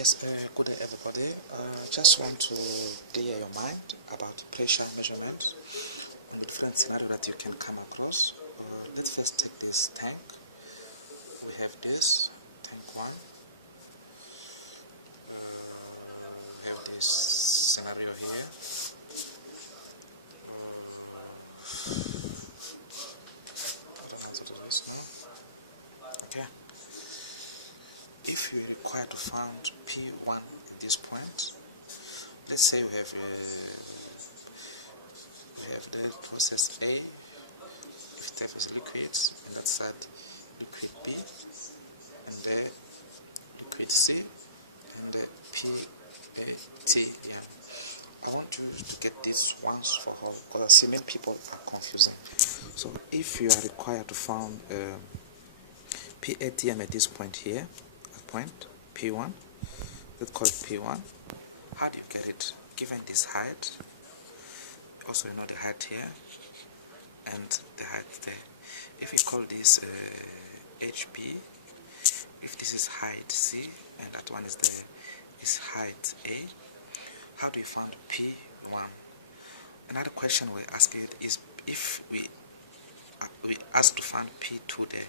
Yes, good day everybody. Just want to clear your mind about pressure measurement and different scenario that you can come across. Let's first take this tank. We have this tank 1. We have this scenario here. Okay. If you require to find P1 at this point, let's say we have the process A. If it has liquids, and that side liquid B, and there liquid C, and PAT. Yeah, I want you to get this once for all because I see many people are confusing. So if you are required to find PATM at this point here, at point P1, let's call it P1. How do you get it? Given this height, also you know the height here and the height there. If we call this HB, if this is height C and that one is height A, how do you find P1? Another question we ask it is if we ask to find P2 there,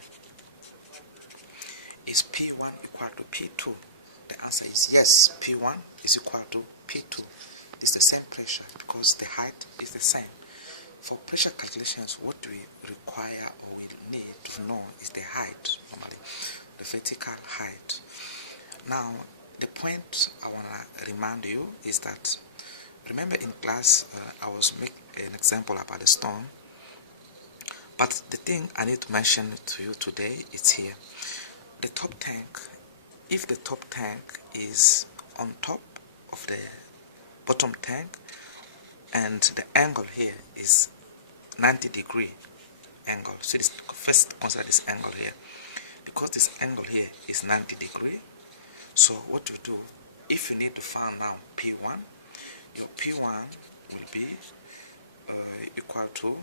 is P1 equal to P2? The answer is yes, P1 is equal to P2. It's the same pressure because the height is the same. For pressure calculations, what we require or we need to know is the height, normally, the vertical height. Now, the point I want to remind you is that, remember in class, I was making an example about the stone, but the thing I need to mention to you today is here. The top tank, if the top tank is on top of the bottom tank, and the angle here is 90-degree angle. So first consider this angle here. Because this angle here is 90-degree, so what you do, if you need to find now P1, your P1 will be equal to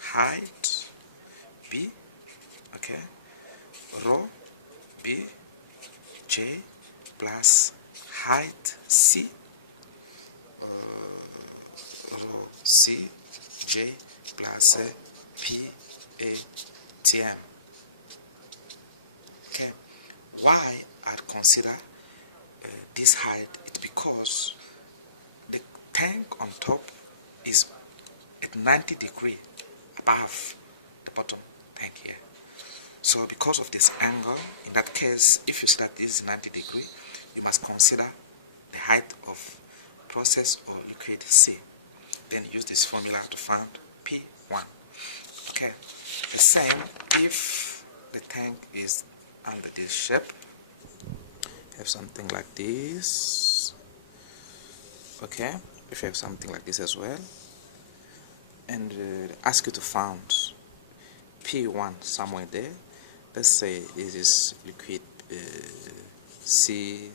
height B, okay, rho B J plus height C, rho C J plus PATM. Okay, why I consider this height? It's because the tank on top is at 90-degree above the bottom tank here. So because of this angle, in that case, if you see that this is 90-degree, you must consider the height of process or liquid C. Then use this formula to find P1. Okay, the same if the tank is under this shape, have something like this. Okay, if you have something like this as well, and ask you to find P1 somewhere there. Let's say this is liquid C.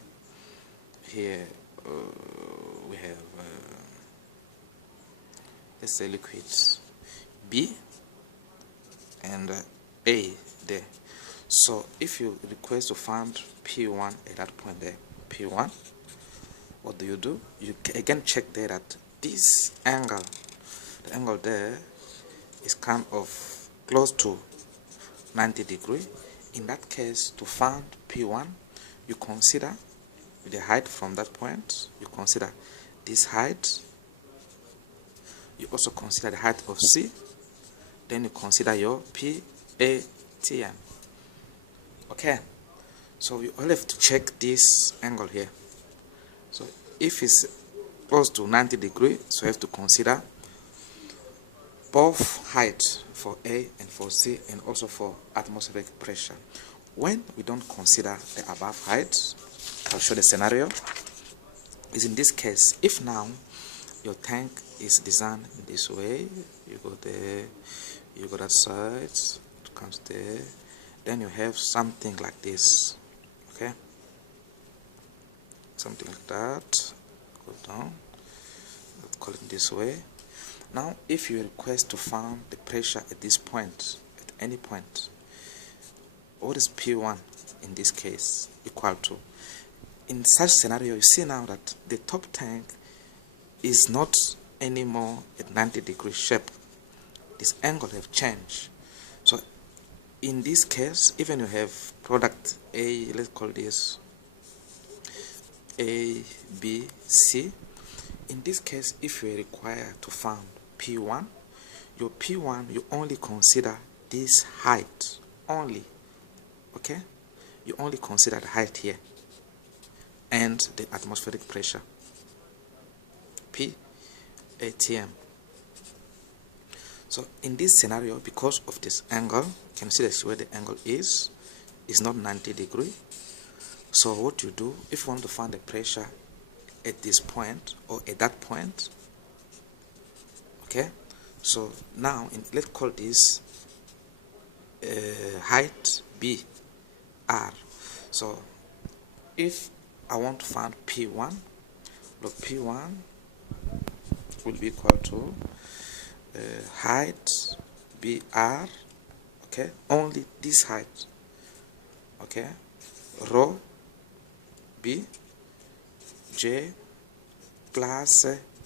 Here we have let's say liquid B and A there. So if you request to find P1 at that point there, P1, what do? You again check there that this angle, the angle there is kind of close to 90-degree. In that case, to find P1, you consider the height from that point, you consider this height, you also consider the height of C, then you consider your PATM. Okay, so you all have to check this angle here. So if it's close to 90-degree, so you have to consider both height for A and for C and also for atmospheric pressure. When we don't consider the above height, I'll show the scenario. Is in this case, if now your tank is designed in this way, you go there, you go that side, it comes there, then you have something like this, okay, something like that, go down, let's call it this way. Now if you request to find the pressure at this point, at any point, what is P1 in this case equal to? in such scenario, you see now that the top tank is not anymore at 90-degree shape. This angle have changed. So in this case, even you have product A, let's call this A, B, C. In this case, if you require to find P1, your P1, you only consider this height only. Okay? You only consider the height here and the atmospheric pressure, P ATM. So in this scenario, because of this angle, can you see this where the angle is not 90-degree. So what you do, if you want to find the pressure at this point or at that point, okay, so now let's call this height B R. So if I want to find P1, look, P1 will be equal to height BR, okay, only this height, okay, rho B J plus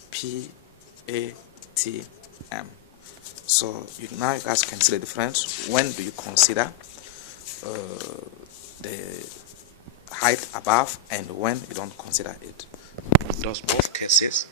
P A T M. So now you guys can see the difference. When do you consider the height above and when you don't consider it? In those both cases,